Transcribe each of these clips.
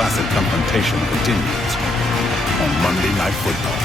classic confrontation continues on Monday Night Football.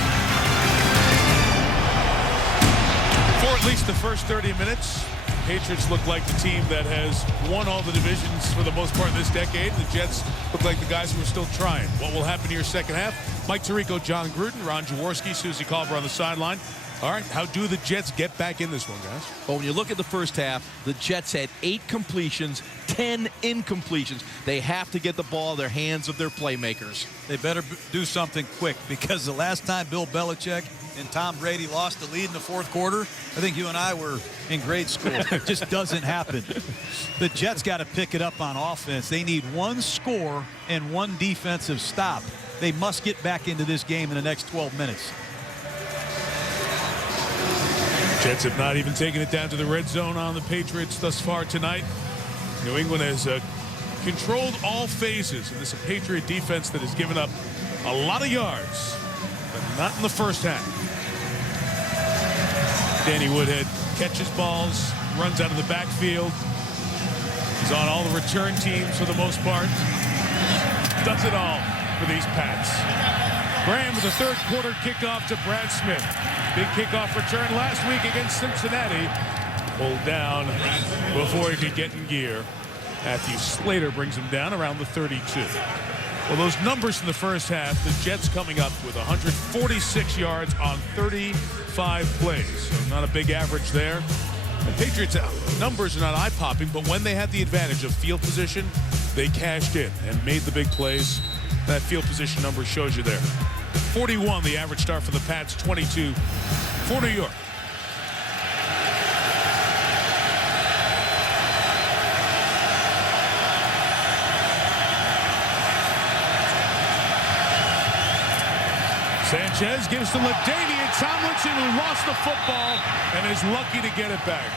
For at least the first 30 minutes, Patriots look like the team that has won all the divisions for the most part in this decade. The Jets look like the guys who are still trying. What will happen here second half? Mike Tirico, John Gruden, Ron Jaworski, Susie Culver on the sideline. All right, how do the Jets get back in this one, guys? Well, when you look at the first half, the Jets had 8 completions, 10 incompletions. They have to get the ball in their hands of their playmakers. They better do something quick, because the last time Bill Belichick and Tom Brady lost the lead in the fourth quarter, I think you and I were in grade school. It just doesn't happen. The Jets got to pick it up on offense. They need one score and one defensive stop. They must get back into this game in the next 12 minutes. Jets have not even taken it down to the red zone on the Patriots thus far tonight. New England has controlled all phases of this Patriot defense that has given up a lot of yards, but not in the first half. Danny Woodhead catches balls, runs out of the backfield. He's on all the return teams for the most part. Does it all for these Pats. Graham with a third quarter kickoff to Brad Smith. Big kickoff return last week against Cincinnati. Pulled down before he could get in gear. Matthew Slater brings him down around the 32. Well, those numbers in the first half, the Jets coming up with 146 yards on 35 plays. So not a big average there. The Patriots numbers are not eye-popping, but when they had the advantage of field position, they cashed in and made the big plays. That field position number shows you there. 41, the average start for the Pats, 22 for New York. Sanchez gives to LaDainian Tomlinson, who lost the football and is lucky to get it back.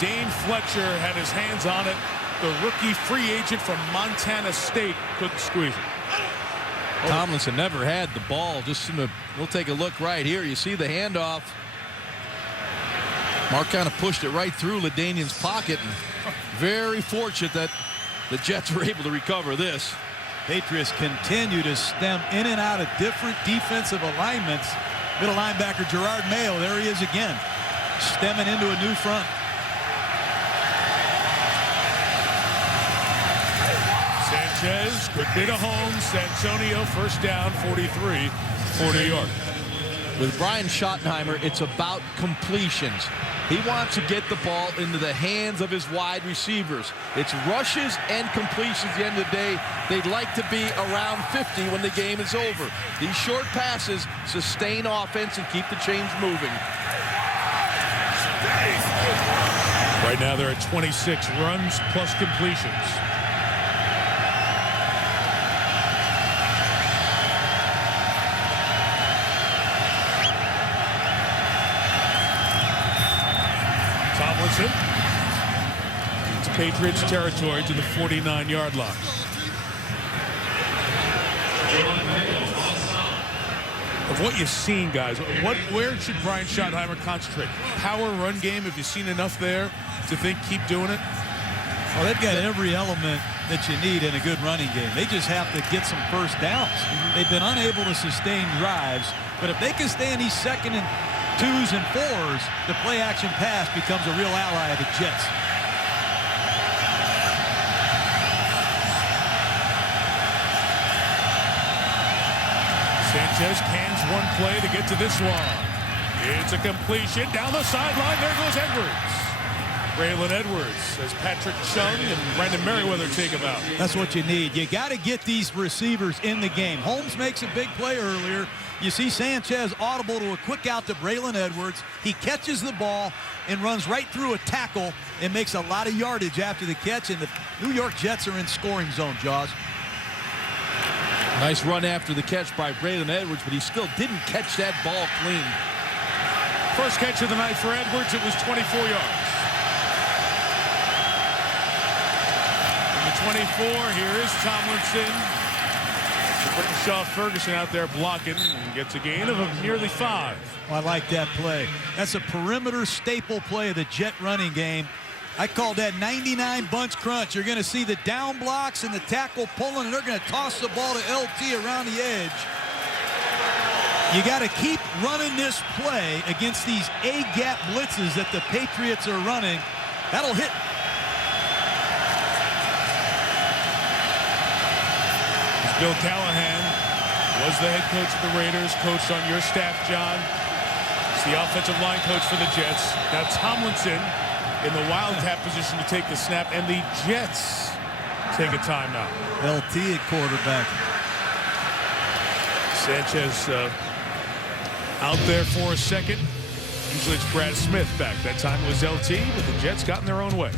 Dane Fletcher had his hands on it. The rookie free agent from Montana State couldn't squeeze it. Tomlinson never had the ball. We'll take a look right here. You see the handoff. Mark kind of pushed it right through LaDainian's pocket. And very fortunate that the Jets were able to recover this. Patriots continue to stem in and out of different defensive alignments. Middle linebacker Gerard Mayo, there he is again, stemming into a new front. Sanchez quickly to Holmes. Santonio first down, 43 for New York. With Brian Schottenheimer, it's about completions. He wants to get the ball into the hands of his wide receivers. It's rushes and completions at the end of the day. They'd like to be around 50 when the game is over. These short passes sustain offense and keep the chains moving. Right now they're at 26 runs plus completions. Tomlinson. It's Patriots territory to the 49-yard line. Of what you've seen, guys, where should Brian Schottenheimer concentrate? Power run game, have you seen enough there to think keep doing it? Well, they've got every element that you need in a good running game. They just have to get some first downs. They've been unable to sustain drives, but if they can stay in these second and 2s and 4s, the play action pass becomes a real ally of the Jets. Sanchez cans one play to get to this one. It's a completion down the sideline. There goes Edwards. Braylon Edwards as Patrick Chung and Brandon Merriweather take him out. That's what you need. You got to get these receivers in the game. Holmes makes a big play earlier. You see Sanchez audible to a quick out to Braylon Edwards. He catches the ball and runs right through a tackle and makes a lot of yardage after the catch. And the New York Jets are in scoring zone, Jaws. Nice run after the catch by Braylon Edwards, but he still didn't catch that ball clean. First catch of the night for Edwards. It was 24 yards. From the 24, here is Tomlinson. Shaw Ferguson out there blocking and gets a gain of nearly 5. I like that play. That's a perimeter staple play of the Jet running game. I call that 99 bunch crunch. You're going to see the down blocks and the tackle pulling, and they're going to toss the ball to LT around the edge. You got to keep running this play against these A-gap blitzes that the Patriots are running. That'll hit. Bill Callahan was the head coach of the Raiders, coached on your staff, John. He's the offensive line coach for the Jets. Now Tomlinson in the wildcat position to take the snap, and the Jets take a timeout. LT at quarterback. Sanchez out there for a second. Usually it's Brad Smith back. That time it was LT, but the Jets got in their own way.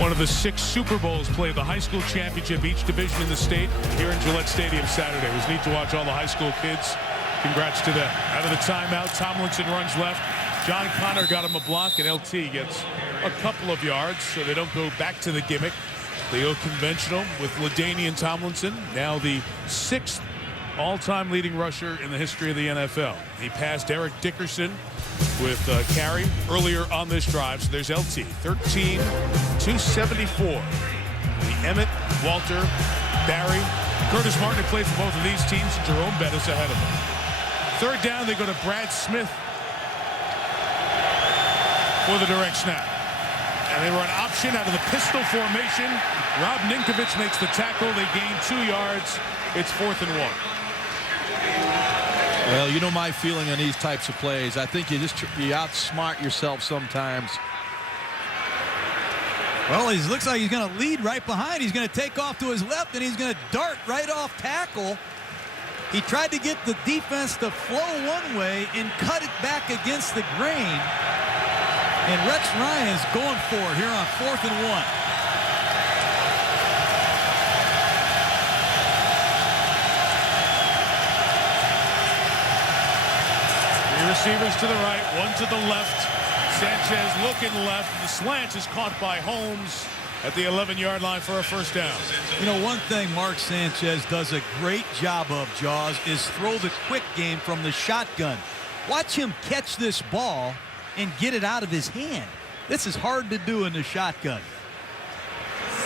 One of the 6 Super Bowls played the high school championship, each division in the state, here in Gillette Stadium Saturday. It was neat to watch all the high school kids. Congrats to them. Out of the timeout, Tomlinson runs left. John Connor got him a block, and LT gets a couple of yards, so they don't go back to the gimmick. They go conventional with LaDainian Tomlinson, now the 6th all-time leading rusher in the history of the NFL. He passed Eric Dickerson with carry earlier on this drive. So there's LT, 13-274. The Emmett, Walter, Barry, Curtis Martin played for both of these teams, and Jerome Bettis ahead of them. Third down, they go to Brad Smith for the direct snap. And they run option out of the pistol formation. Rob Ninkovich makes the tackle. They gain 2 yards. It's 4th and 1. Well, you know my feeling on these types of plays. I think you outsmart yourself sometimes. Well, he looks like he's going to lead right behind. He's going to take off to his left, and he's going to dart right off tackle. He tried to get the defense to flow one way and cut it back against the grain. And Rex Ryan's going for it here on 4th and 1. Receivers to the right, one to the left. Sanchez looking left. The slant is caught by Holmes at the 11-yard line for a first down. You know, one thing Mark Sanchez does a great job of, Jaws, is throw the quick game from the shotgun. Watch him catch this ball and get it out of his hand. This is hard to do in the shotgun.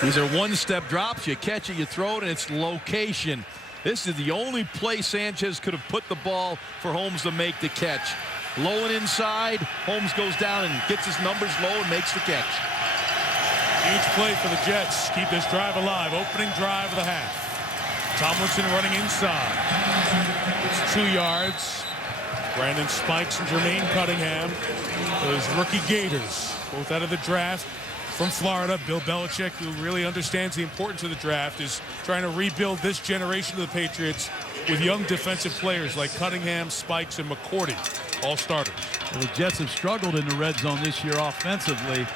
These are one-step drops. You catch it, you throw it, and it's location. This is the only play Sanchez could have put the ball for Holmes to make the catch. Low and inside, Holmes goes down and gets his numbers low and makes the catch. Huge play for the Jets. Keep this drive alive. Opening drive of the half. Tomlinson running inside. It's 2 yards. Brandon Spikes and Jermaine Cunningham. Those rookie Gators, both out of the draft from Florida. Bill Belichick, who really understands the importance of the draft, is trying to rebuild this generation of the Patriots with young defensive players like Cunningham, Spikes, and McCourty, all starters. Well, the Jets have struggled in the red zone this year offensively.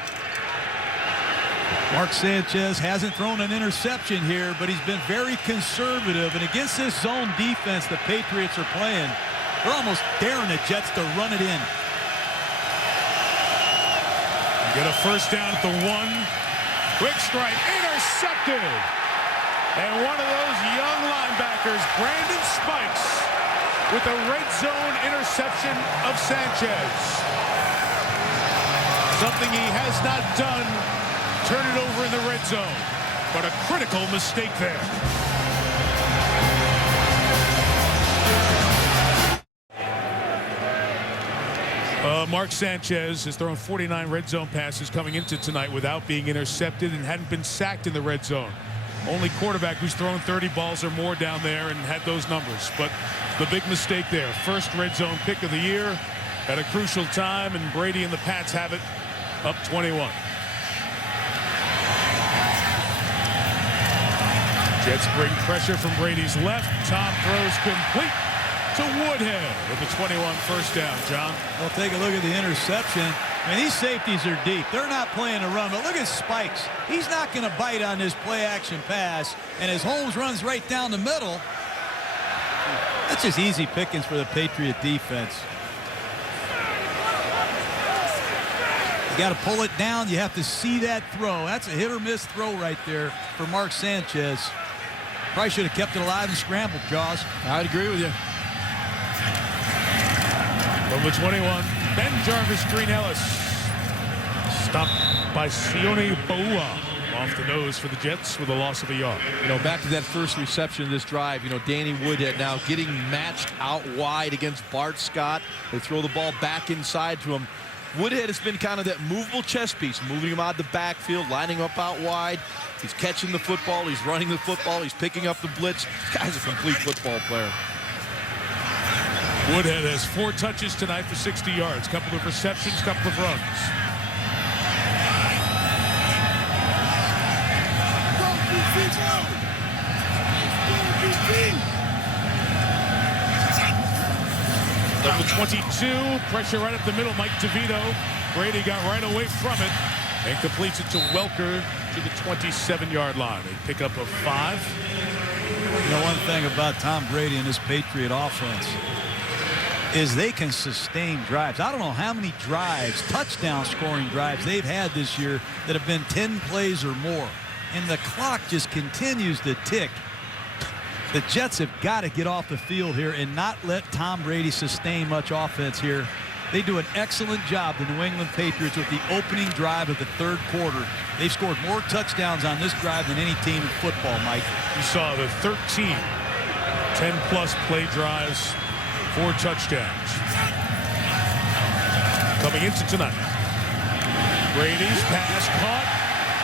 Mark Sanchez hasn't thrown an interception here, but he's been very conservative. And against this zone defense the Patriots are playing, they're almost daring the Jets to run it in. Get a first down at the 1. Quick strike, intercepted. And one of those young linebackers, Brandon Spikes, with a red zone interception of Sanchez. Something he has not done, turn it over in the red zone. But a critical mistake there. Mark Sanchez has thrown 49 red zone passes coming into tonight without being intercepted and hadn't been sacked in the red zone. Only quarterback who's thrown 30 balls or more down there and had those numbers. But the big mistake there. First red zone pick of the year at a crucial time, and Brady and the Pats have it up 21. Jets bring pressure from Brady's left. Tom throws complete to Woodhead with the 21 first down, John. Well, take a look at the interception. I mean, these safeties are deep. They're not playing a run, but look at Spikes. He's not going to bite on this play-action pass, and as Holmes runs right down the middle, that's just easy pickings for the Patriot defense. You got to pull it down. You have to see that throw. That's a hit-or-miss throw right there for Mark Sanchez. Probably should have kept it alive and scrambled, Jaws. I'd agree with you. From the 21, Ben Jarvis, Green Ellis. Stopped by Sione Boua. Off the nose for the Jets with a loss of a yard. You know, back to that first reception of this drive, you know, Danny Woodhead now getting matched out wide against Bart Scott. They throw the ball back inside to him. Woodhead has been kind of that movable chess piece, moving him out of the backfield, lining up out wide. He's catching the football, he's running the football, he's picking up the blitz. This guy's a complete football player. Woodhead has 4 touches tonight for 60 yards. Couple of receptions, couple of runs. Number 22, pressure right up the middle, Mike DeVito. Brady got right away from it and completes it to Welker to the 27-yard line. They pick up a 5. You know, one thing about Tom Brady and his Patriot offense is they can sustain drives. I don't know how many drives, touchdown scoring drives they've had this year that have been 10 plays or more. And the clock just continues to tick. The Jets have got to get off the field here and not let Tom Brady sustain much offense here. They do an excellent job, the New England Patriots, with the opening drive of the third quarter. They've scored more touchdowns on this drive than any team in football, Mike. You saw the 13 10-plus play drives, 4 touchdowns. Coming into tonight, Brady's pass caught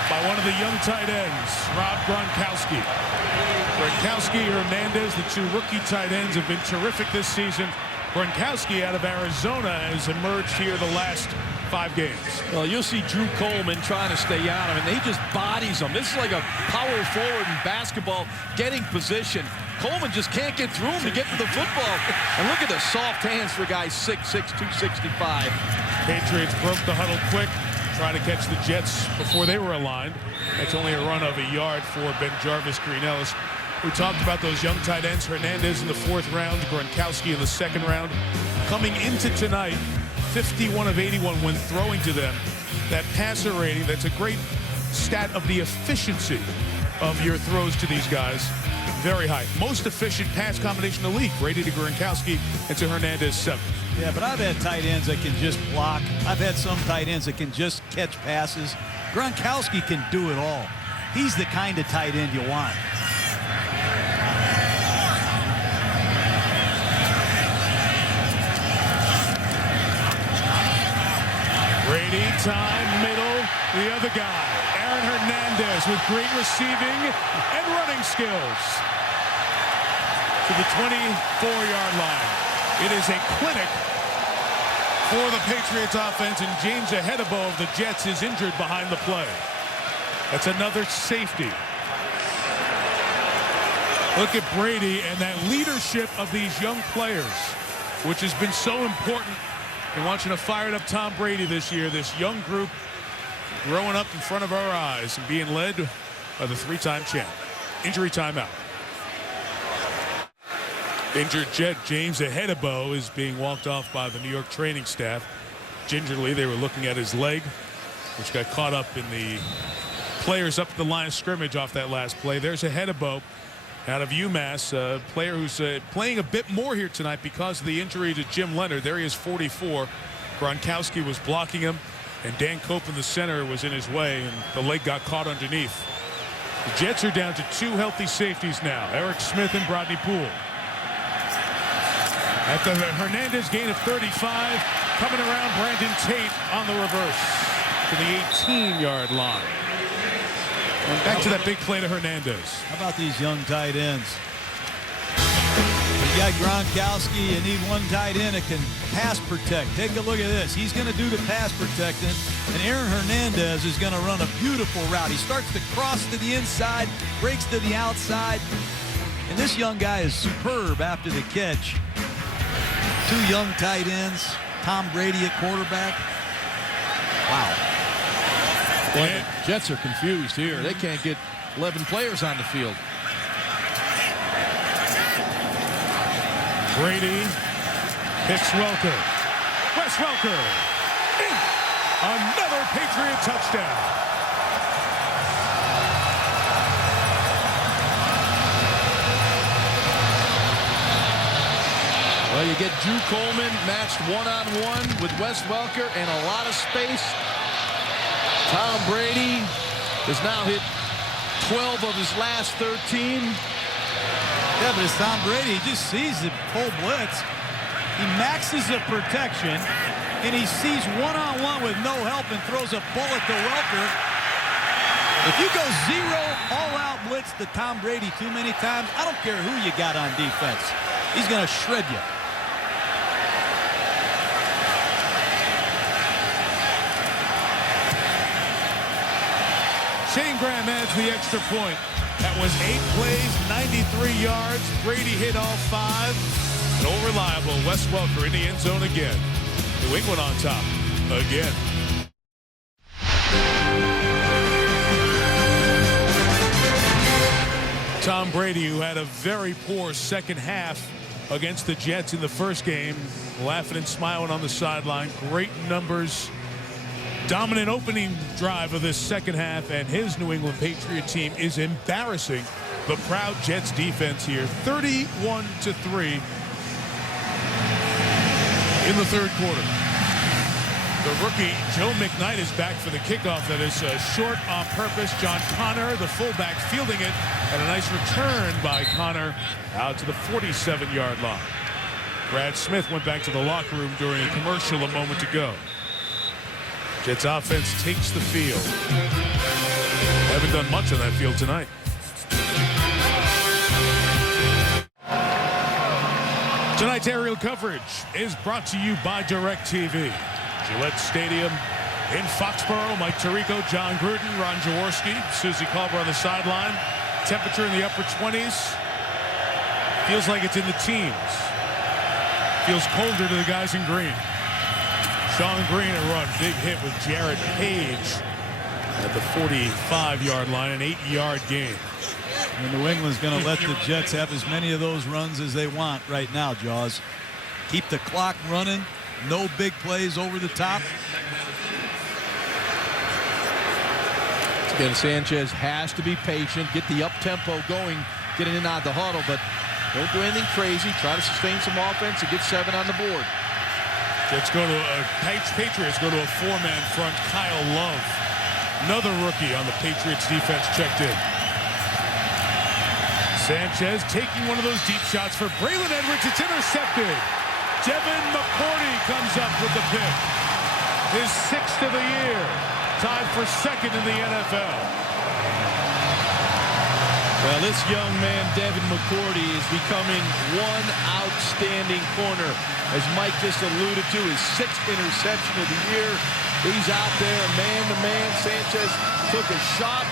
by one of the young tight ends, Rob Gronkowski. Gronkowski, Hernandez, the 2 rookie tight ends, have been terrific this season. Gronkowski out of Arizona has emerged here the last 5 games. Well, you'll see Drew Coleman trying to stay on him, and he just bodies him. This is like a power forward in basketball, getting position. Coleman just can't get through him to get to the football. And look at the soft hands for guys 6'6", 265. Patriots broke the huddle quick, trying to catch the Jets before they were aligned. That's only a run of a yard for Ben Jarvis, Green Ellis. We talked about those young tight ends, Hernandez in the 4th round, Gronkowski in the 2nd round. Coming into tonight, 51 of 81 when throwing to them. That passer rating, that's a great stat of the efficiency of your throws to these guys. Very high. Most efficient pass combination in the league. Brady to Gronkowski and to Hernandez 7th. Yeah, but I've had tight ends that can just block. I've had some tight ends that can just catch passes. Gronkowski can do it all. He's the kind of tight end you want. Brady, time, middle, the other guy. Aaron Hernandez with great receiving and running skills. To the 24-yard line. It is a clinic for the Patriots offense, and James Ahedebo of the Jets is injured behind the play. That's another safety. Look at Brady and that leadership of these young players, which has been so important in watching a fired-up Tom Brady this year. This young group growing up in front of our eyes and being led by the 3-time champ. Injury timeout. Injured Jet James Ahedebo is being walked off by the New York training staff. Gingerly, they were looking at his leg, which got caught up in the players up at the line of scrimmage off that last play. There's Ahedebo out of UMass, a player who's playing a bit more here tonight because of the injury to Jim Leonard. There he is, 44. Gronkowski was blocking him, and Dan Cope in the center was in his way, and the leg got caught underneath. The Jets are down to 2 healthy safeties now, Eric Smith and Brodney Poole. After the Hernandez gain of 35, coming around, Brandon Tate on the reverse to the 18-yard line. And back to that big play to Hernandez. How about these young tight ends? You got Gronkowski. You need one tight end that can pass protect. Take a look at this. He's going to do the pass protecting, and Aaron Hernandez is going to run a beautiful route. He starts to cross to the inside, breaks to the outside, and this young guy is superb after the catch. 2 young tight ends, Tom Brady at quarterback. Wow. Boy, the Jets are confused here. They can't get 11 players on the field. Brady picks Welker. Wes Welker. Another Patriot touchdown. Well, Well, you get Drew Coleman matched one-on-one with Wes Welker and a lot of space. Tom Brady has now hit 12 of his last 13. Yeah, but it's Tom Brady. He just sees the full blitz. He maxes the protection, and he sees one-on-one with no help and throws a bullet to Welker. If you go zero all-out blitz to Tom Brady too many times, I don't care who you got on defense. He's going to shred you. Shane Graham adds the extra point. That was 8 plays, 93 yards. Brady hit all 5. No reliable. Wes Welker in the end zone again. New England on top again. Tom Brady, who had a very poor second half against the Jets in the first game, laughing and smiling on the sideline. Great numbers. Dominant opening drive of this second half, and his New England Patriot team is embarrassing the proud Jets defense here. 31-3 in the third quarter. The rookie Joe McKnight is back for the kickoff that is short on purpose. John Connor, the fullback, fielding it, and a nice return by Connor out to the 47-yard line. Brad Smith went back to the locker room during a commercial a moment ago. Jets offense takes the field. Haven't done much on that field tonight. Tonight's aerial coverage is brought to you by DirecTV. Gillette Stadium in Foxborough. Mike Tirico, John Gruden, Ron Jaworski, Susie Culver on the sideline. Temperature in the upper 20s. Feels like it's in the teens. Feels colder to the guys in green. Sean Green a run. Big hit with Jared Page at the 45-yard line. An 8-yard gain. And New England's going to let the Jets have as many of those runs as they want right now, Jaws. Keep the clock running. No big plays over the top. Again, Sanchez has to be patient, get the up-tempo going, getting in out of the huddle, but don't do anything crazy. Try to sustain some offense and get 7 on the board. Jets go to Patriots go to a 4-man front. Kyle Love, another rookie on the Patriots defense, checked in. Sanchez taking one of those deep shots for Braylon Edwards. It's intercepted. Devin McCourty comes up with the pick. His 6th of the year. Tied for 2nd in the NFL. Well, this young man, Devin McCourty, is becoming one outstanding corner. As Mike just alluded to, his 6th interception of the year. He's out there man-to-man. Sanchez took a shot.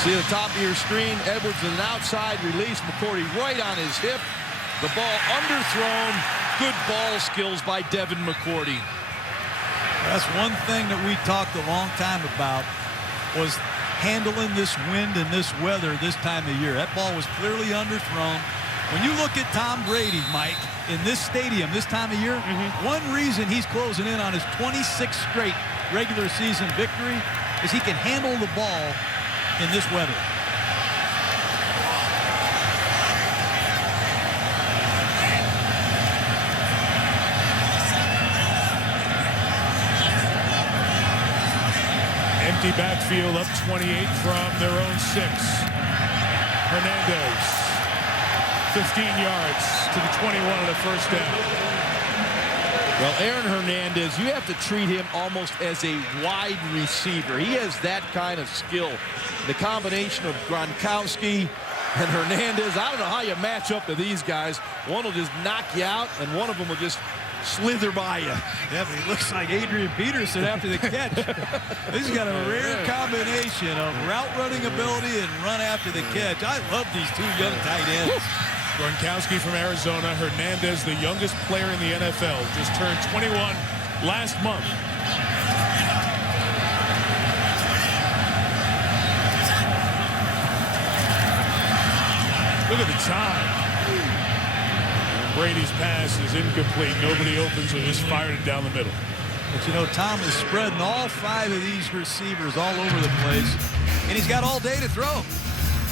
See at the top of your screen, Edwards with an outside release. McCourty right on his hip. The ball underthrown. Good ball skills by Devin McCourty. That's one thing that we talked a long time about, was handling this wind and this weather this time of year. That ball was clearly underthrown. When you look at Tom Brady, Mike, in this stadium this time of year, one reason he's closing in on his 26th straight regular season victory is he can handle the ball in this weather. Empty backfield, up 28 from their own 6. Hernandez, 15 yards to the 21 of the first down. Well, Aaron Hernandez, you have to treat him almost as a wide receiver. He has that kind of skill. The combination of Gronkowski and Hernandez, I don't know how you match up to these guys. One will just knock you out, and one of them will just slither by you. Yeah, but he looks like Adrian Peterson after the catch. He's got a rare combination of route running ability and run after the catch. I love these two young tight ends. Gronkowski from Arizona, Hernandez, the youngest player in the NFL, just turned 21 last month. Look at the time. Brady's pass is incomplete. Nobody opens, so just fired it down the middle. But you know, Tom is spreading all 5 of these receivers all over the place, and he's got all day to throw.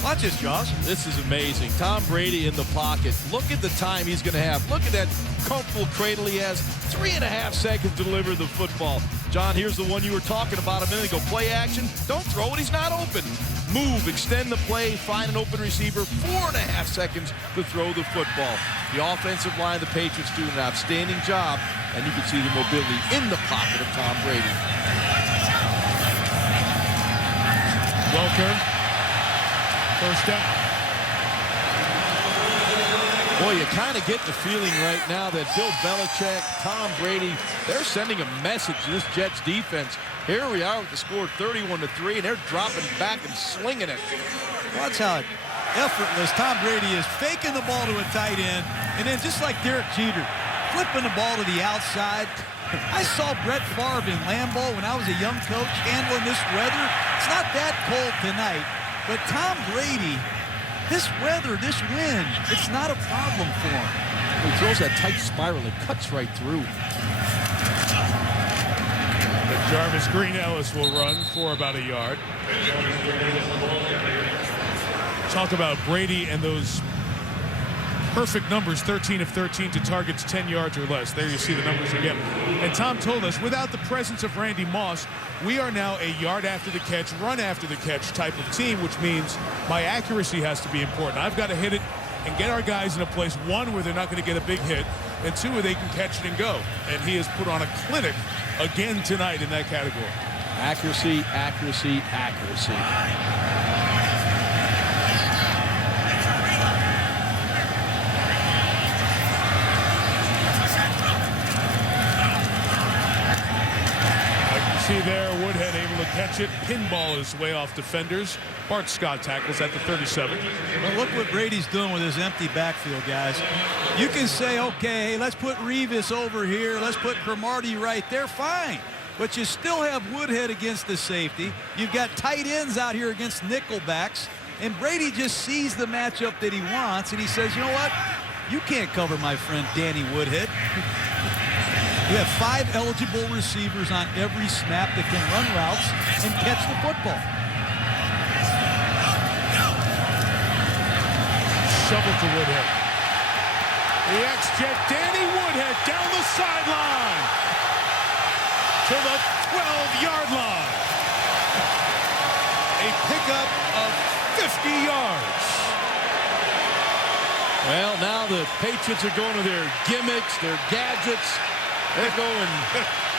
Watch this, Jaws. This is amazing. Tom Brady in the pocket. Look at the time he's going to have. Look at that comfortable cradle he has. 3.5 seconds to deliver the football. John, here's the one you were talking about a minute ago. Play action. Don't throw it. He's not open. Move, extend the play, find an open receiver. 4.5 seconds to throw the football. The offensive line of the Patriots do an outstanding job, and you can see the mobility in the pocket of Tom Brady. Welker. First down. Boy, you kind of get the feeling right now that Bill Belichick, Tom Brady, they're sending a message to this Jets defense. Here we are with the score 31-3, and they're dropping back and slinging it. Watch how effortless Tom Brady is faking the ball to a tight end, and then just like Derek Jeter, flipping the ball to the outside. I saw Brett Favre in Lambeau when I was a young coach handling this weather. It's not that cold tonight. But Tom Brady, this weather, this wind, it's not a problem for him. He throws that tight spiral. It cuts right through. Jarvis Green-Ellis will run for about a yard. Talk about Brady and those perfect numbers, 13 of 13 to targets 10 yards or less. There you see the numbers again. And Tom told us, without the presence of Randy Moss, we are now a yard after the catch, run after the catch type of team, which means my accuracy has to be important. I've got to hit it and get our guys in a place, one, where they're not going to get a big hit, and two, where they can catch it and go. And he has put on a clinic again tonight in that category. Accuracy, accuracy, accuracy. See there, Woodhead able to catch it. Pinball his way off defenders. Bart Scott tackles at the 37. Well, look what Brady's doing with his empty backfield, guys. You can say, okay, let's put Revis over here. Let's put Cromartie right there. Fine. But you still have Woodhead against the safety. You've got tight ends out here against nickelbacks. And Brady just sees the matchup that he wants, and he says, you know what? You can't cover my friend Danny Woodhead. You have 5 eligible receivers on every snap that can run routes and catch the football. Shovel to Woodhead. The ex-Jet Danny Woodhead down the sideline to the 12-yard line. A pickup of 50 yards. Well, now the Patriots are going to their gimmicks, their gadgets. They're going,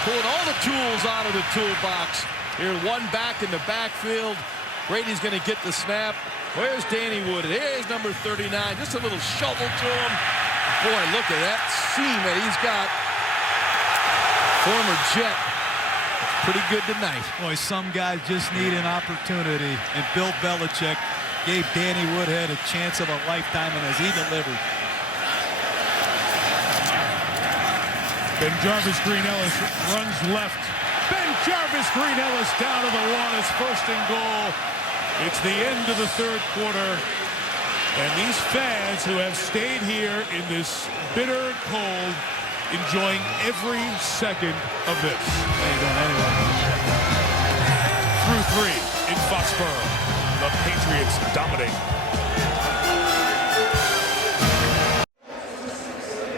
pulling all the tools out of the toolbox. Here, one back in the backfield. Brady's going to get the snap. Where's Danny Woodhead? Here's number 39. Just a little shovel to him. Boy, look at that seam that he's got. Former Jet. Pretty good tonight. Boy, some guys just need an opportunity, and Bill Belichick gave Danny Woodhead a chance of a lifetime, and as he delivered. Ben Jarvis Green-Ellis runs left. Ben Jarvis Green-Ellis down to the 1. It's first and goal. It's the end of the third quarter. And these fans who have stayed here in this bitter cold, enjoying every second of this. Through 3 in Foxborough. The Patriots dominate.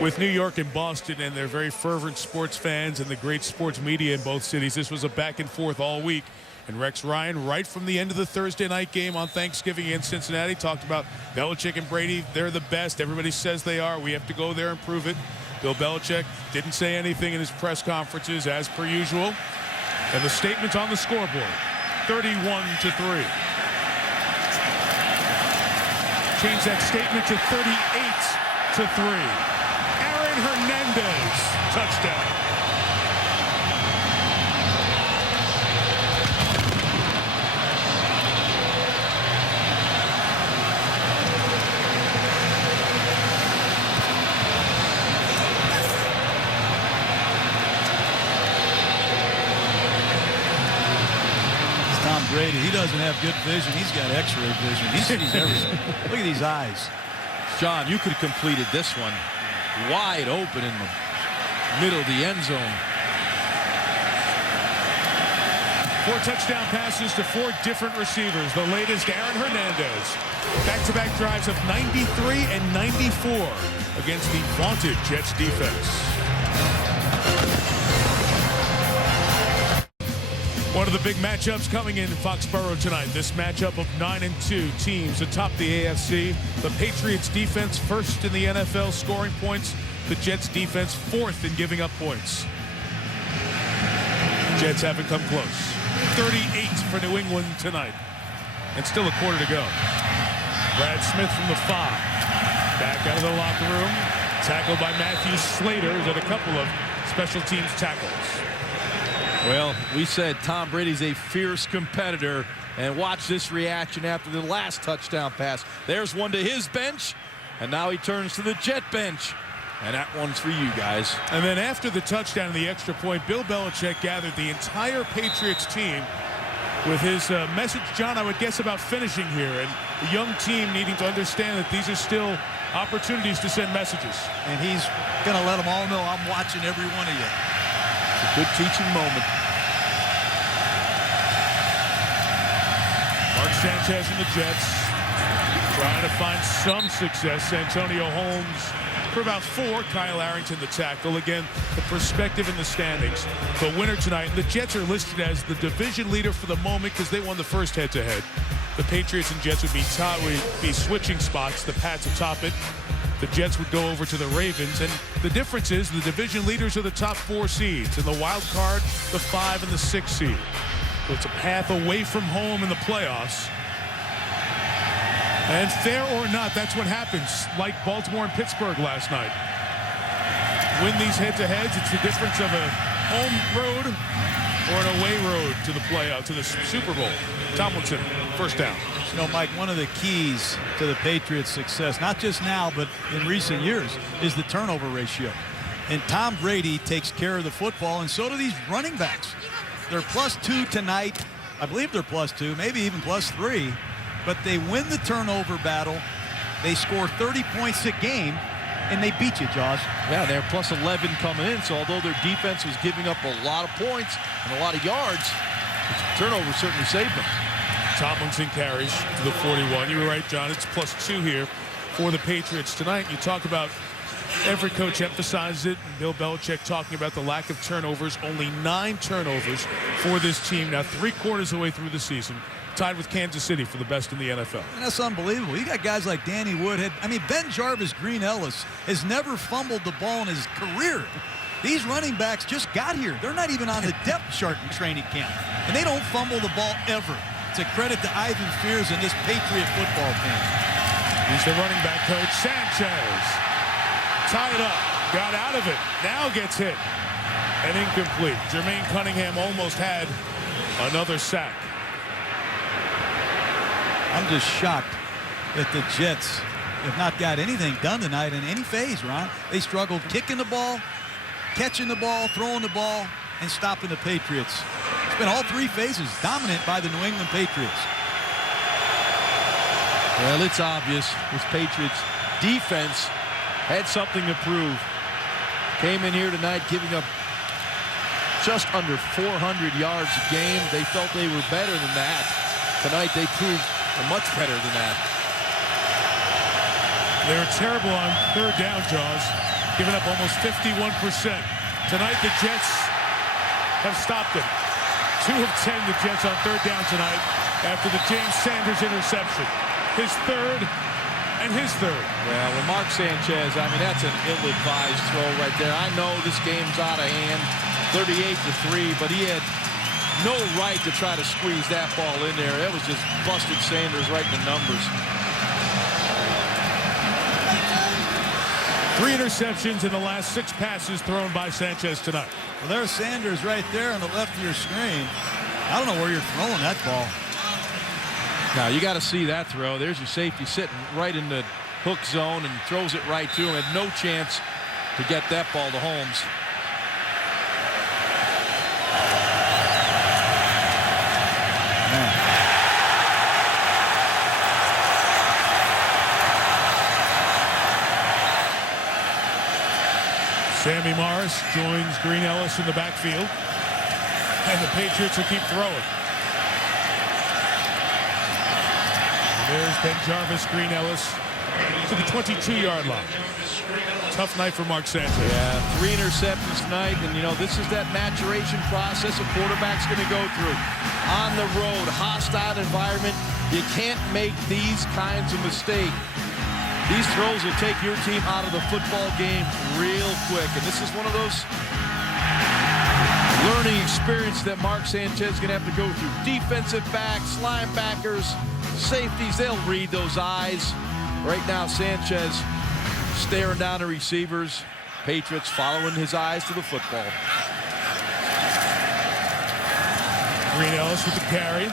With New York and Boston and their very fervent sports fans and the great sports media in both cities, this was a back and forth all week. And Rex Ryan, right from the end of the Thursday night game on Thanksgiving in Cincinnati, talked about Belichick and Brady. They're the best. Everybody says they are. We have to go there and prove it. Bill Belichick didn't say anything in his press conferences as per usual. And the statement on the scoreboard, 31-3. Change that statement to 38-3. Hernandez, touchdown. It's Tom Brady. He doesn't have good vision. He's got x-ray vision. He sees everything. Look at these eyes. John, you could have completed this one wide open in the middle of the end zone. 4 touchdown passes to 4 different receivers. The latest, Aaron Hernandez. Back-to-back drives of 93 and 94 against the vaunted Jets defense. One of the big matchups coming in Foxborough tonight. This matchup of 9-2 teams atop the AFC. The Patriots defense first in the NFL scoring points. The Jets defense fourth in giving up points. Jets haven't come close. 38 for New England tonight. And still a quarter to go. Brad Smith from the 5. Back out of the locker room. Tackled by Matthew Slater. He's had a couple of special teams tackles. Well, we said Tom Brady's a fierce competitor, and watch this reaction after the last touchdown pass. There's one to his bench, and now he turns to the Jet bench. And that one's for you guys. And then after the touchdown and the extra point, Bill Belichick gathered the entire Patriots team with his message, John, I would guess, about finishing here. And the young team needing to understand that these are still opportunities to send messages. And he's going to let them all know, I'm watching every one of you. It's a good teaching moment. Mark Sanchez and the Jets trying to find some success. Antonio Holmes for about 4. Kyle Arrington the tackle. Again, the perspective in the standings. The winner tonight. The Jets are listed as the division leader for the moment because they won the first head-to-head. The Patriots and Jets would be switching spots. The Pats atop it. The Jets would go over to the Ravens. And the difference is the division leaders are the top 4 seeds. And the wild card, the 5 and the 6 seed. So it's a path away from home in the playoffs. And fair or not, that's what happens. Like Baltimore and Pittsburgh last night. Win these head-to-heads. It's the difference of a home road or an away road to the playoff, to the Super Bowl. Tomlinson, first down. You know, Mike, one of the keys to the Patriots' success, not just now, but in recent years, is the turnover ratio. And Tom Brady takes care of the football, and so do these running backs. They're +2 tonight. I believe they're +2, maybe even +3. But they win the turnover battle. They score 30 points a game, and they beat you, Josh. Yeah, they're +11 coming in, so although their defense was giving up a lot of points and a lot of yards, turnovers certainly saved them. Tomlinson carries to the 41. You were right, John. It's +2 here for the Patriots tonight. You talk about every coach emphasizes it. Bill Belichick talking about the lack of turnovers. Only 9 turnovers for this team now, 3/4 of the way through the season. Tied with Kansas City for the best in the NFL. And that's unbelievable. You got guys like Danny Woodhead. I mean, Ben Jarvis, Green Ellis has never fumbled the ball in his career. These running backs just got here. They're not even on the depth chart in training camp. And they don't fumble the ball ever. It's a credit to Ivan Fears and this Patriot football team. He's the running back coach. Sanchez tied up, got out of it, now gets hit and incomplete. Jermaine Cunningham almost had another sack. I'm just shocked that the Jets have not got anything done tonight in any phase, Ron. They struggled kicking the ball, catching the ball, throwing the ball, and stopping the Patriots. It's been all 3 phases dominant by the New England Patriots. Well, it's obvious this Patriots defense had something to prove. Came in here tonight giving up just under 400 yards a game. They felt they were better than that. Tonight they proved much better than that. They were terrible on 3rd down, Jaws, giving up almost 51%. Tonight the Jets have stopped them. 2 of 10 the Jets on 3rd down tonight after the James Sanders interception. His 3rd and his 3rd. Well, with Mark Sanchez, I mean, that's an ill-advised throw right there. I know this game's out of hand, 38-3, but he had no right to try to squeeze that ball in there. That was just busted Sanders right in the numbers. 3 interceptions in the last 6 passes thrown by Sanchez tonight. Well, there's Sanders right there on the left of your screen. I don't know where you're throwing that ball. Now, you got to see that throw. There's your safety sitting right in the hook zone and throws it right to him. Had no chance to get that ball to Holmes. Sammy Morris joins Green Ellis in the backfield. And the Patriots will keep throwing. And there's Ben Jarvis, Green Ellis to the 22-yard line. Tough night for Mark Sanchez. Yeah, 3 interceptions tonight, and this is that maturation process a quarterback's going to go through. On the road, hostile environment, you can't make these kinds of mistakes. These throws will take your team out of the football game real quick, and this is one of those learning experience that Mark Sanchez is going to have to go through. Defensive backs, linebackers, safeties, they'll read those eyes. Right now, Sanchez staring down the receivers. Patriots following his eyes to the football. Green Ellis with the carry.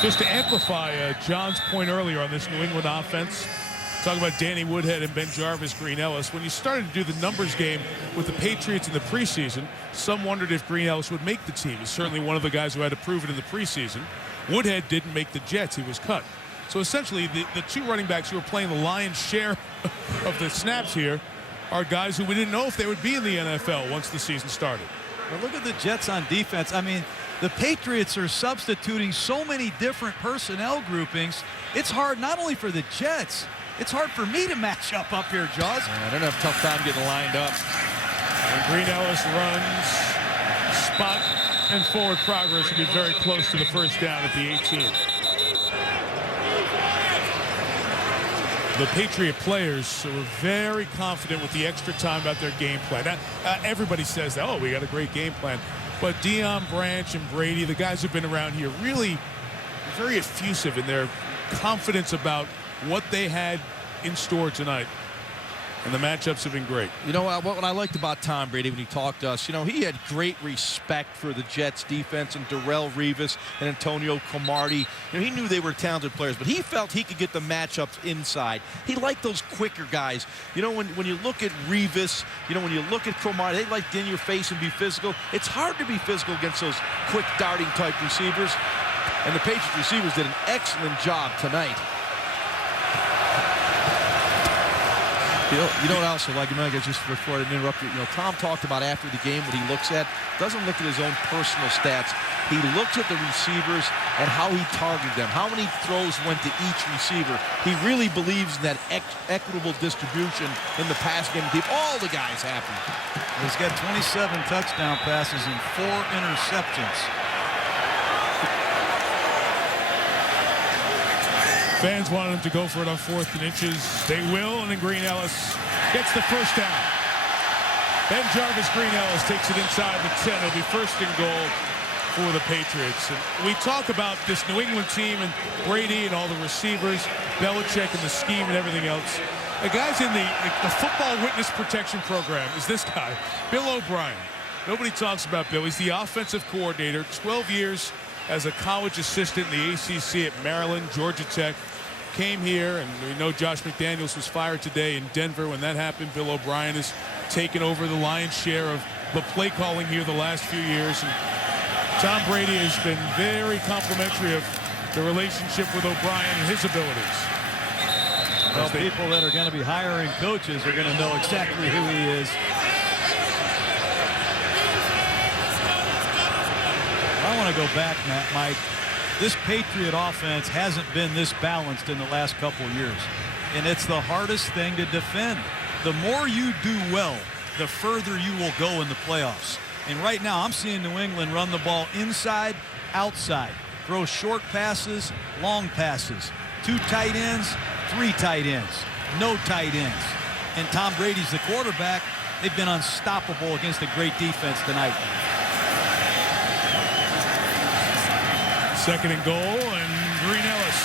Just to amplify John's point earlier on this New England offense, talk about Danny Woodhead and Ben Jarvis, Green Ellis. When you started to do the numbers game with the Patriots in the preseason, some wondered if Green Ellis would make the team. He's certainly one of the guys who had to prove it in the preseason. Woodhead didn't make the Jets. He was cut. So essentially, the two running backs who are playing the lion's share of the snaps here are guys who we didn't know if they would be in the NFL once the season started. Well, look at the Jets on defense. I mean, the Patriots are substituting so many different personnel groupings. It's hard not only for the Jets, it's hard for me to match up here, Jaws. Yeah, they're going to have a tough time getting lined up. And Green Ellis runs, spot, and forward progress will be very close to the first down at the 18. The Patriot players were very confident with the extra time about their game plan. Everybody says that, oh, we got a great game plan. But Deion, Branch, and Brady, the guys who've been around here, really very effusive in their confidence about what they had in store tonight. And the matchups have been great. You know what I liked about Tom Brady when he talked to us, he had great respect for the Jets defense and Darrelle Revis and Antonio Cromartie. He knew they were talented players, but he felt he could get the matchups inside. He liked those quicker guys. When you look at Revis, when you look at Cromartie, they like get in your face and be physical. It's hard to be physical against those quick darting type receivers. And the Patriots receivers did an excellent job tonight. You know what else I like, just before I interrupt you, Tom talked about after the game what he looks at. Doesn't look at his own personal stats. He looks at the receivers and how he targeted them, how many throws went to each receiver. He really believes in that equitable distribution in the pass game to keep all the guys happy. He's got 27 touchdown passes and 4 interceptions. Fans wanted him to go for it on 4th and inches. They will, and then Green Ellis gets the first down. Ben Jarvis, Green Ellis takes it inside the 10. It'll be 1st and goal for the Patriots. And we talk about this New England team and Brady and all the receivers, Belichick and the scheme and everything else. The guy's in the football witness protection program is this guy, Bill O'Brien. Nobody talks about Bill. He's the offensive coordinator, 12 years as a college assistant in the ACC at Maryland, Georgia Tech. Came here, and we know Josh McDaniels was fired today in Denver. When that happened, Bill O'Brien has taken over the lion's share of the play calling here the last few years. And Tom Brady has been very complimentary of the relationship with O'Brien and his abilities. Well, people that are going to be hiring coaches are going to know exactly who he is. I want to go back, Mike. This Patriot offense hasn't been this balanced in the last couple of years. And it's the hardest thing to defend. The more you do well, the further you will go in the playoffs. And right now, I'm seeing New England run the ball inside, outside. Throw short passes, long passes. 2 tight ends, 3 tight ends. No tight ends. And Tom Brady's the quarterback. They've been unstoppable against a great defense tonight. 2nd and goal, and Green Ellis.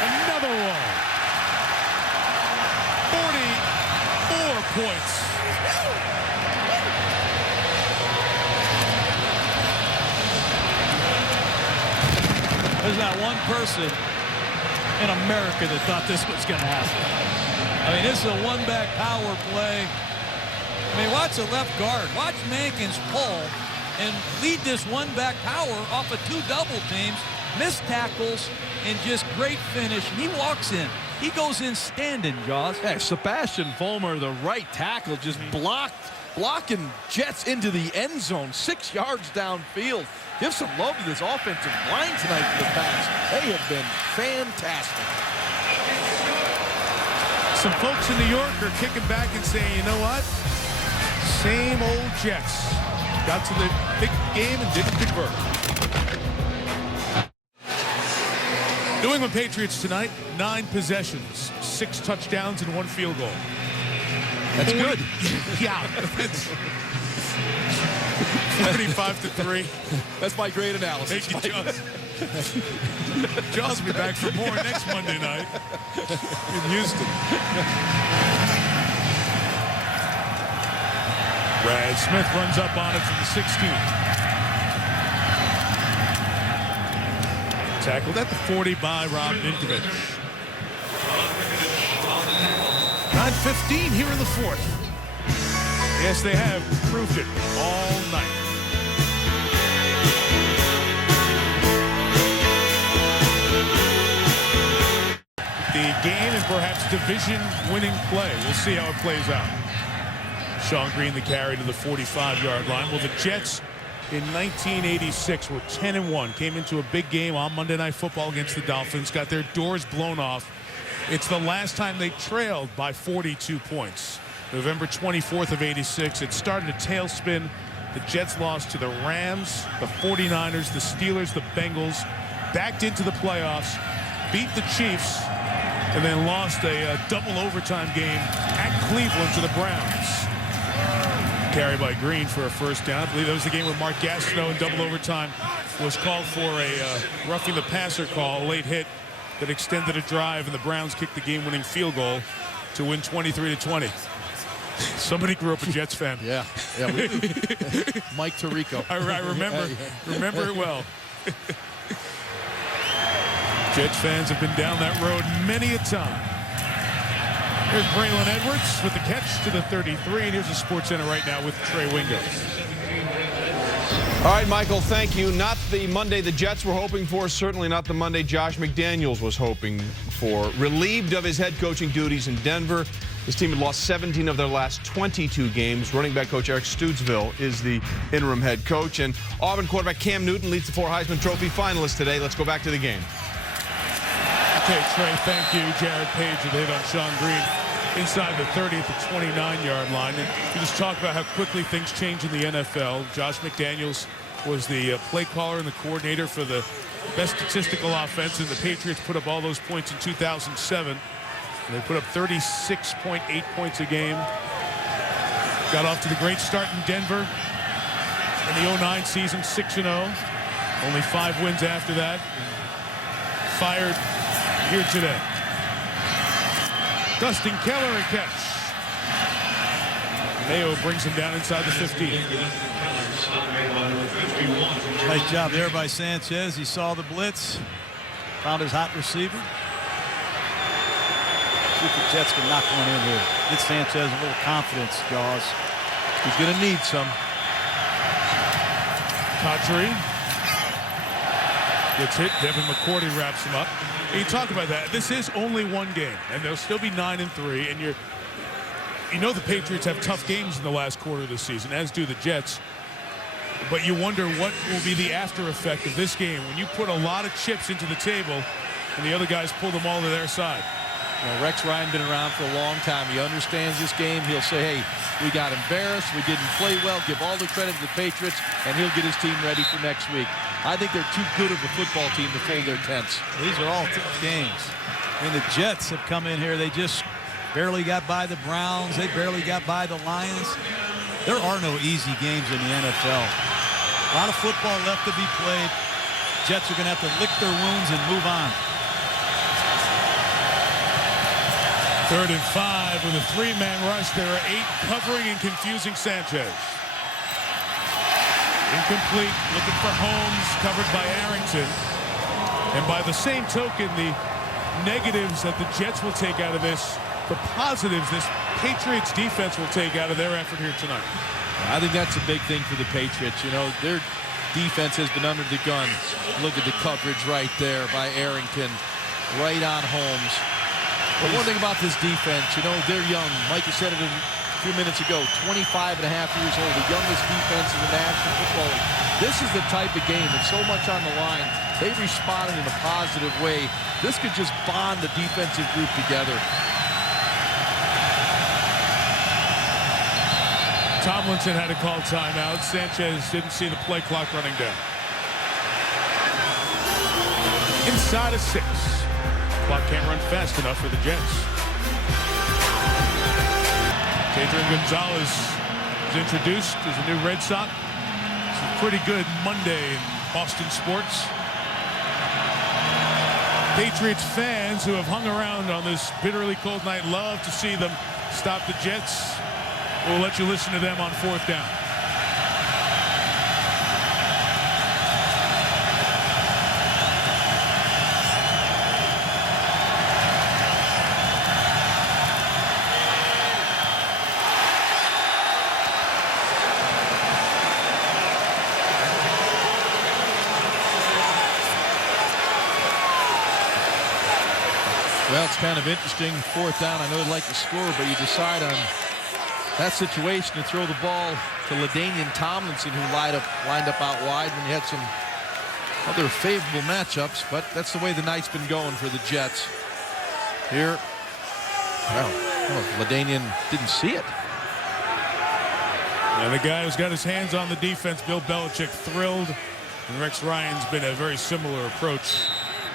Another one. 44 points. There's not one person in America that thought this was going to happen. I mean, this is a one-back power play. I mean, watch the left guard. Watch Mankins pull and lead this one-back power off of 2 double teams, missed tackles, and just great finish. And he walks in. He goes in standing, Jaws. Yeah, Sebastian Vollmer, the right tackle, just blocked blocking Jets into the end zone, 6 yards downfield. Give some love to this offensive line tonight for the Pats. They have been fantastic. Some folks in New York are kicking back and saying, you know what? Same old Jets. Got to the big game and didn't convert. New England Patriots tonight, 9 possessions, 6 touchdowns and 1 field goal. That's good. Yeah. That's 45-3. That's my great analysis. Thank you, Jaws. Jaws will be back for more next Monday night in Houston. Brad Smith runs up on it from the 16. Tackled at the 40 by Rob Ninkovich. 9:15 here in the 4th. Yes, they have proved it all night. The game and perhaps division-winning play. We'll see how it plays out. Sean Green the carry to the 45-yard line. Well, the Jets in 1986 were 10-1. Came into a big game on Monday Night Football against the Dolphins. Got their doors blown off. It's the last time they trailed by 42 points. November 24th of 86. It started a tailspin. The Jets lost to the Rams, the 49ers, the Steelers, the Bengals. Backed into the playoffs. Beat the Chiefs. And then lost a double overtime game at Cleveland to the Browns. Carry by Green for a first down. I believe that was the game where Mark Gastineau in double overtime was called for a roughing the passer call, a late hit that extended a drive, and the Browns kicked the game-winning field goal to win 23-20. Somebody grew up a Jets fan. Yeah, we do. Mike Tirico. I remember it well. Jets fans have been down that road many a time. Here's Braylon Edwards with the catch to the 33, and here's the Sports Center right now with Trey Wingo. All right, Michael, thank you. Not the Monday the Jets were hoping for, certainly not the Monday Josh McDaniels was hoping for. Relieved of his head coaching duties in Denver, his team had lost 17 of their last 22 games. Running back coach Eric Stootsville is the interim head coach, and Auburn quarterback Cam Newton leads the 4 Heisman Trophy finalists today. Let's go back to the game. Okay, Trey, thank you. Jared Page with a hit on Sean Green inside the 30 at the 29-yard line. And you just talk about how quickly things change in the NFL. Josh McDaniels was the play caller and the coordinator for the best statistical offense, and the Patriots put up all those points in 2007. And they put up 36.8 points a game. Got off to the great start in Denver in the 09 season, 6-0. Only 5 wins after that. Fired here today. Dustin Keller a catch. Mayo brings him down inside the 15. Nice job there by Sanchez. He saw the blitz, found his hot receiver. See if the Jets can knock one in here. Get Sanchez a little confidence, Jaws. He's going to need some. Patry gets hit. Devin McCourty wraps him up. And you talk about that. This is only one game, and they'll still be 9-3. And you know the Patriots have tough games in the last quarter of the season, as do the Jets. But you wonder what will be the after effect of this game when you put a lot of chips into the table and the other guys pull them all to their side. You know, Rex Ryan been around for a long time. He understands this game. He'll say, hey, we got embarrassed. We didn't play well. Give all the credit to the Patriots, and he'll get his team ready for next week. I think they're too good of a football team to fold their tents. These are all tough games. I mean, the Jets have come in here. They just barely got by the Browns. They barely got by the Lions. There are no easy games in the NFL. A lot of football left to be played. Jets are going to have to lick their wounds and move on. 3rd and 5 with a 3-man rush. There are 8 covering and confusing Sanchez. Incomplete, looking for Holmes, covered by Arrington. And by the same token, the negatives that the Jets will take out of this, the positives this Patriots defense will take out of their effort here tonight. I think that's a big thing for the Patriots. You know, their defense has been under the gun. Look at the coverage right there by Arrington, right on Holmes. But one thing about this defense, you know, they're young. Mike has said it few minutes ago, 25 and a half years old, the youngest defense in the National Football League. This is the type of game with so much on the line. They responded in a positive way. This could just bond the defensive group together. Tomlinson had to call timeout. Sanchez didn't see the play clock running down. Inside of 6. Clock can't run fast enough for the Jets. Adrian Gonzalez is introduced as a new Red Sox. It's a pretty good Monday in Boston sports. Patriots fans who have hung around on this bitterly cold night love to see them stop the Jets. We'll let you listen to them on 4th down. Well, it's kind of interesting. 4th down, I know they'd like to score, but you decide on that situation to throw the ball to LaDainian Tomlinson, who lined up out wide when you had some other favorable matchups, but that's the way the night's been going for the Jets. Here, well, LaDainian didn't see it. And the guy who's got his hands on the defense, Bill Belichick, thrilled. And Rex Ryan's been a very similar approach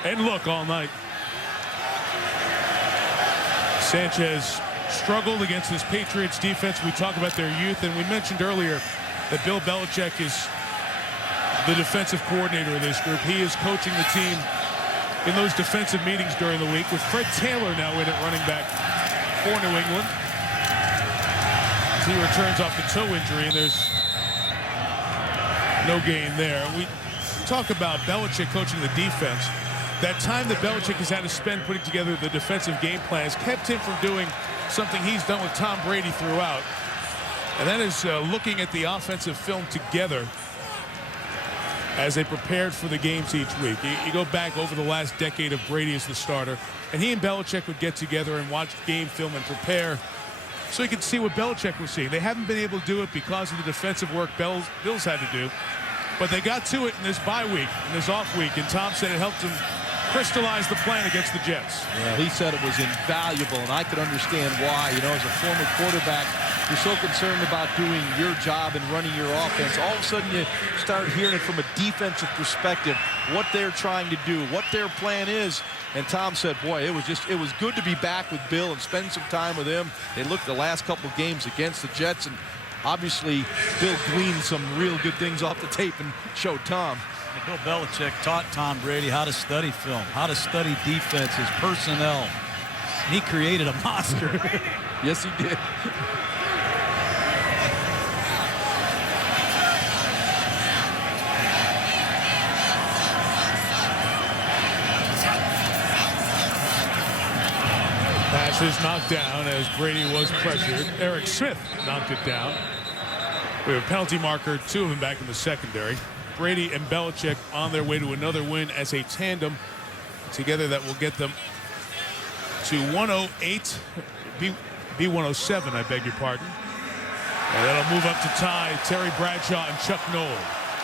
and look all night. Sanchez struggled against this Patriots defense. We talk about their youth, and we mentioned earlier that Bill Belichick is the defensive coordinator of this group. He is coaching the team in those defensive meetings during the week, with Fred Taylor now in at running back for New England. He returns off the toe injury, and there's no gain there. We talk about Belichick coaching the defense. That time that Belichick has had to spend putting together the defensive game plans kept him from doing something he's done with Tom Brady throughout. And that is looking at the offensive film together as they prepared for the games each week. You go back over the last decade of Brady as the starter, and he and Belichick would get together and watch game film and prepare so he could see what Belichick was seeing. They haven't been able to do it because of the defensive work Bills had to do. But they got to it in this bye week, in this off week, and Tom said it helped him crystallize the plan against the Jets. Yeah, he said it was invaluable, and I could understand why. You know, as a former quarterback, you're so concerned about doing your job and running your offense. All of a sudden, you start hearing it from a defensive perspective, what they're trying to do, what their plan is. And Tom said, boy, it was good to be back with Bill and spend some time with him. They looked the last couple of games against the Jets, and obviously Bill gleaned some real good things off the tape and showed Tom. Bill Belichick taught Tom Brady how to study film, how to study defenses, personnel. And he created a monster. Yes, he did. Pass is knocked down as Brady was pressured. Eric Smith knocked it down. We have a penalty marker, 2 of them back in the secondary. Brady and Belichick on their way to another win as a tandem together that will get them to 108, B107, I beg your pardon. And that'll move up to tie Terry Bradshaw and Chuck Noll.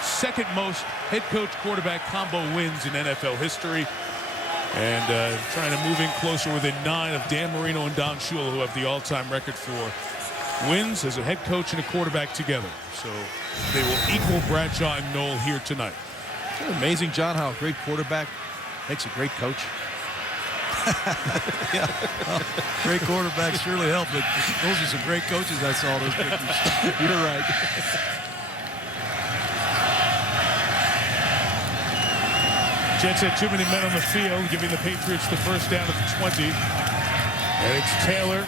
Second most head coach quarterback combo wins in NFL history. And trying to move in closer within 9 of Dan Marino and Don Shula, who have the all-time record for wins as a head coach and a quarterback together. So they will equal Bradshaw and Noll here tonight. Isn't it amazing, John, how a great quarterback makes a great coach? Yeah, well, great quarterbacks surely help, but those are some great coaches. I saw those pictures. You're right. Jets had too many men on the field, giving the Patriots the first down at the 20. And it's Taylor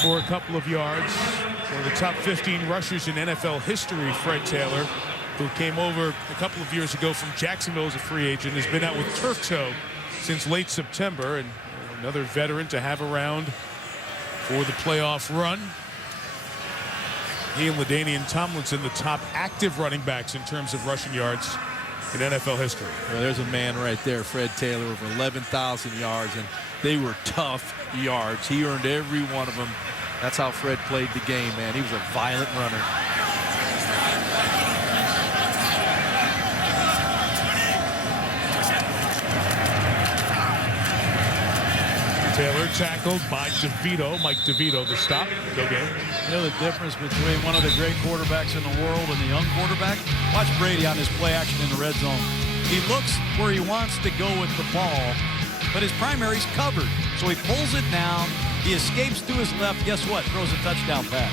for a couple of yards. One of the top 15 rushers in NFL history, Fred Taylor, who came over a couple of years ago from Jacksonville as a free agent, has been out with turf toe since late September, and another veteran to have around for the playoff run. He and LaDainian Tomlinson, the top active running backs in terms of rushing yards in NFL history. Well, there's a man right there, Fred Taylor, over 11,000 yards, and they were tough yards. He earned every one of them. That's how Fred played the game, man. He was a violent runner. Taylor tackled by DeVito. Mike DeVito, the stop. Go game. You know the difference between one of the great quarterbacks in the world and the young quarterback? Watch Brady on his play action in the red zone. He looks where he wants to go with the ball, but his primary's covered. So he pulls it down. He escapes to his left. Guess what? Throws a touchdown pass.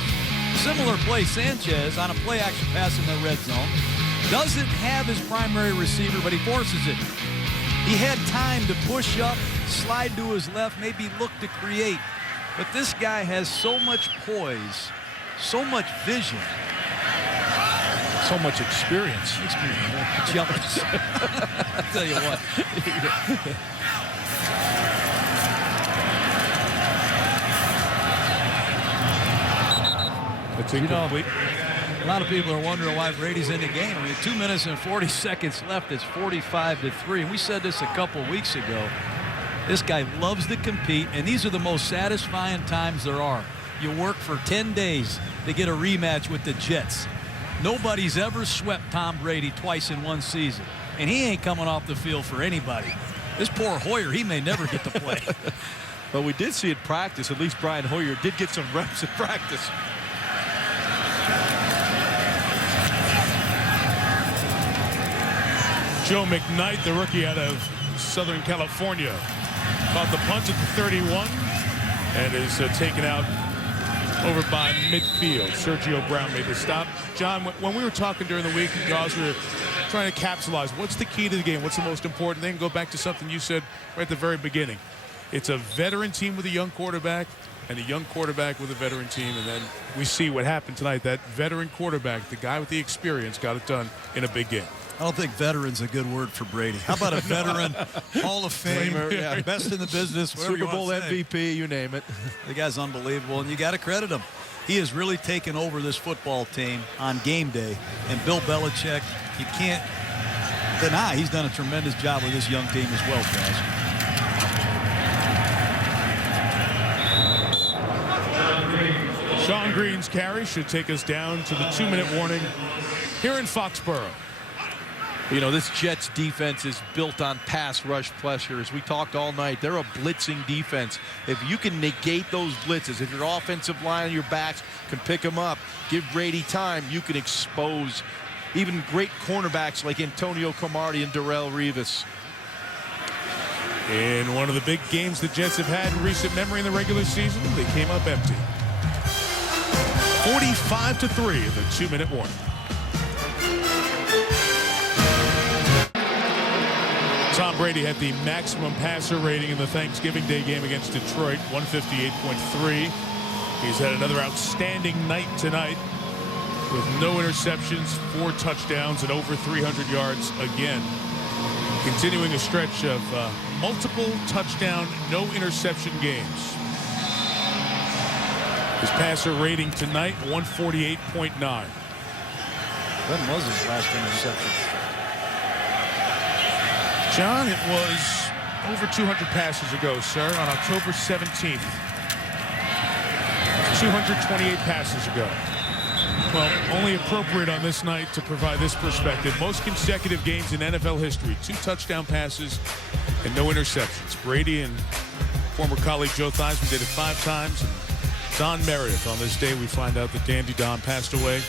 Similar play, Sanchez on a play action pass in the red zone. Doesn't have his primary receiver, but he forces it. He had time to push up, slide to his left, maybe look to create. But this guy has so much poise, so much vision. So much experience. Jealous. I'll tell you what. It's incomplete. A lot of people are wondering why Brady's in the game. I mean, 2 minutes and 40 seconds left. It's 45-3. And we said this a couple weeks ago. This guy loves to compete, and these are the most satisfying times there are. You work for 10 days to get a rematch with the Jets. Nobody's ever swept Tom Brady twice in one season, and he ain't coming off the field for anybody. This poor Hoyer, he may never get to play. But we did see it practice. At least Brian Hoyer did get some reps at practice. Joe McKnight, the rookie out of Southern California, caught the punt at the 31 and is taken out over by midfield. Sergio Brown made the stop. John, when we were talking during the week, guys, we were trying to capsulize. What's the key to the game? What's the most important thing? Go back to something you said right at the very beginning. It's a veteran team with a young quarterback and a young quarterback with a veteran team. And then we see what happened tonight. That veteran quarterback, the guy with the experience, got it done in a big game. I don't think veteran's a good word for Brady. How about a veteran Hall of Fame, best in the business, Super Bowl MVP, you name it. The guy's unbelievable, and you got to credit him. He has really taken over this football team on game day. And Bill Belichick, you can't deny he's done a tremendous job with this young team as well, guys. Sean Green's carry should take us down to the 2-minute warning here in Foxborough. You know, this Jets defense is built on pass rush pressure. As we talked all night, they're a blitzing defense. If you can negate those blitzes, if your offensive line on your backs can pick them up, give Brady time, you can expose even great cornerbacks like Antonio Cromartie and Darrelle Revis. In one of the big games the Jets have had in recent memory in the regular season, they came up empty. 45-3 in the 2-minute warning. Tom Brady had the maximum passer rating in the Thanksgiving Day game against Detroit, 158.3. He's had another outstanding night tonight with no interceptions, 4 touchdowns, and over 300 yards again. Continuing a stretch of multiple touchdown, no interception games. His passer rating tonight, 148.9. When was his last interception? John, it was over 200 passes ago, sir, on October 17th. 228 passes ago. Well, only appropriate on this night to provide this perspective. Most consecutive games in NFL history. 2 touchdown passes and no interceptions. Brady and former colleague Joe Theismann did it 5 times. And Don Meredith, on this day, we find out that Dandy Don passed away.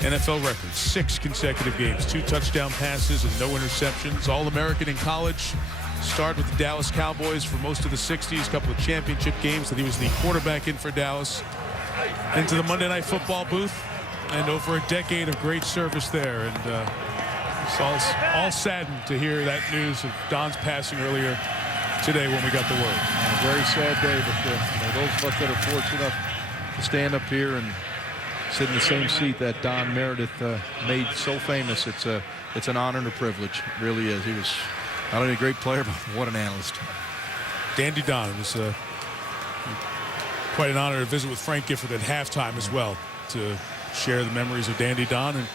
NFL record, 6 consecutive games, 2 touchdown passes and no interceptions. All-American in college. Started with the Dallas Cowboys for most of the 60s, a couple of championship games that he was the quarterback in for Dallas. Into the Monday Night Football booth, and over a decade of great service there. And it's all saddened to hear that news of Don's passing earlier today when we got the word. A very sad day, but those of us that are fortunate enough to stand up here and sit in the same seat that Don Meredith made so famous, it's an honor and a privilege. It really is. He was not only a great player, but what an analyst. Dandy Don. It was quite an honor to visit with Frank Gifford at halftime as well, to share the memories of Dandy Don. And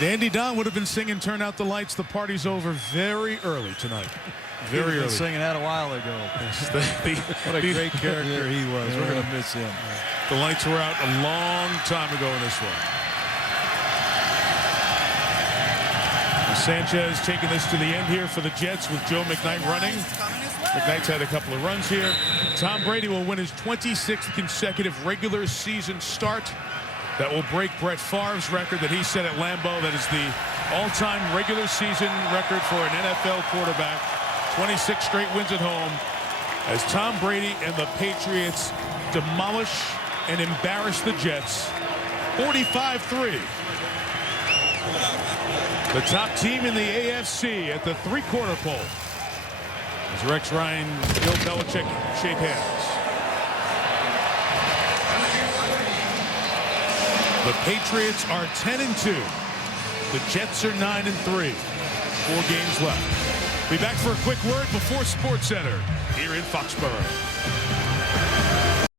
Andy Don would have been singing "Turn Out the Lights, the Party's Over" very early tonight. Very early. Singing that a while ago. What a great character he was. We're going to miss him. The lights were out a long time ago in this one. Sanchez taking this to the end here for the Jets with Joe McKnight running. McKnight's had a couple of runs here. Tom Brady will win his 26th consecutive regular season start. That will break Brett Favre's record that he set at Lambeau. That is the all-time regular season record for an NFL quarterback. 26 straight wins at home as Tom Brady and the Patriots demolish and embarrass the Jets 45-3. The top team in the AFC at the three-quarter pole as Rex Ryan and Bill Belichick shake hands. The Patriots are 10-2. The Jets are 9-3. 4 games left. Be back for a quick word before SportsCenter here in Foxborough.